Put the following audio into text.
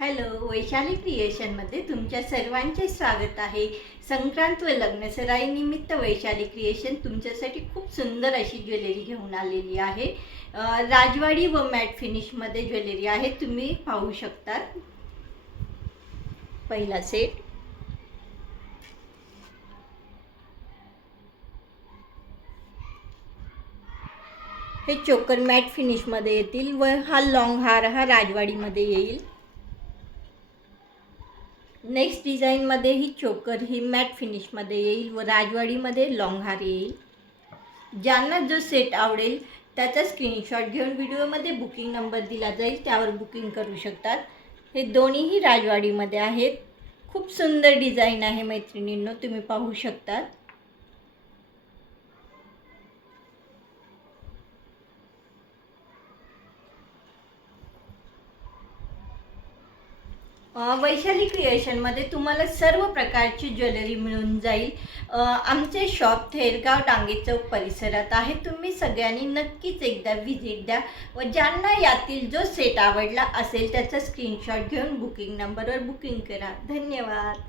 Hello, Vaishali क्रिएशनमध्ये तुमच्या सर्वांचे स्वागत आहे. संक्रांत व लग्नसराई निमित्त वैशाली क्रिएशन तुमच्यासाठी खूप सुंदर अशी ज्वेलरी घेऊन आलेली आहे. राजवाडी व मॅट फिनिशमध्ये ज्वेलरी आहे, तुम्ही पाहू शकता. पहिला सेट, हे चोकर मॅट फिनिशमध्ये येतील व हा लॉंग हार हा राजवाडीमध्ये येईल. नेक्स्ट डिझाईनमध्ये ही चोकर ही मॅट फिनिशमध्ये येईल व राजवाडीमध्ये लॉंग हार येईल. ज्यांना जो सेट आवडेल त्याचा स्क्रीनशॉट घेऊन व्हिडिओमध्ये बुकिंग नंबर दिला जाईल, त्यावर बुकिंग करू शकतात. हे दोन्हीही राजवाडीमध्ये आहेत. खूप सुंदर डिझाईन आहे मैत्रिणींनो, तुम्ही पाहू शकतात. वैशाली क्रिएशनमध्ये तुम्हाला सर्व प्रकारची ज्वेलरी मिळून जाईल. आमचे शॉप थेरगाव डांगे चौक परिसरात आहे. तुम्ही सगळ्यांनी नक्कीच एकदा व्हिजिट द्या व ज्यांना यातील जो सेट आवडला असेल त्याचा स्क्रीनशॉट घेऊन बुकिंग नंबरवर बुकिंग करा. धन्यवाद.